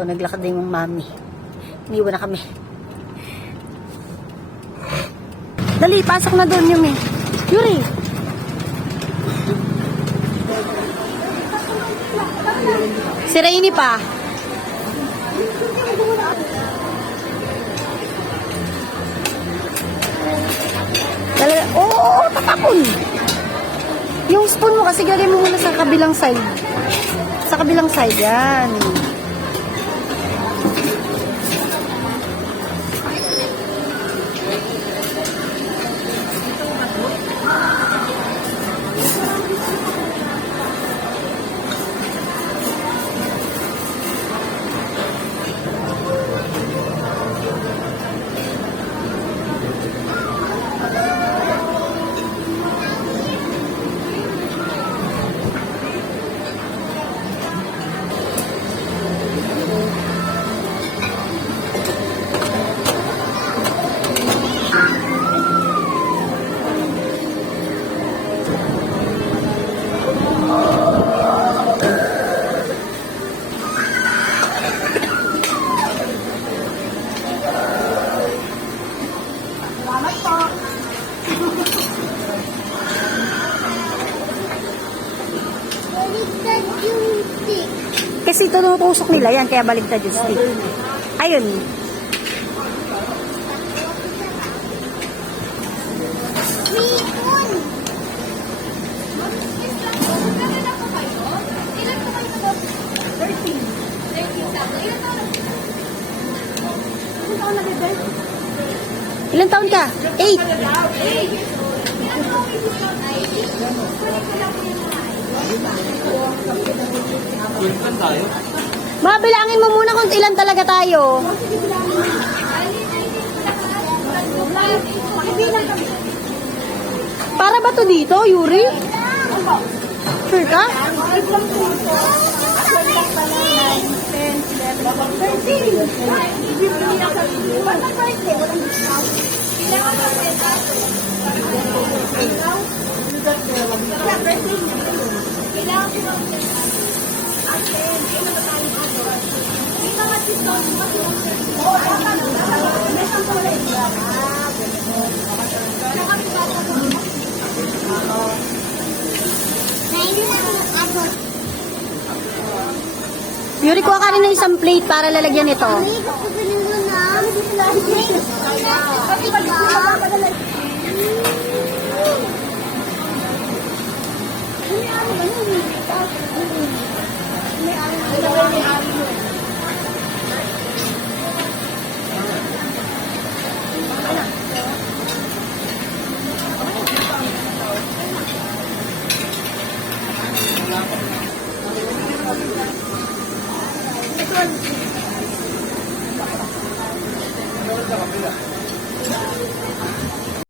So, naglakad din yung mami. Iniwan na kami. Dali, pasok na doon yung Yuri! Si Rainy pa. Oo, tatapon. Yung spoon mo kasi gawin mo muna sa kabilang side. Sa kabilang side, yan. Kasi tunutusok nila yan, kaya baligtad yung stick. Ayun. Ilan taon ka? 8. Mabilangin mo muna kung ilan talaga tayo. Para ba to dito, Yuri? Sure ka? Yuri, kuha ka rin ng isang plate para lalagyan ito.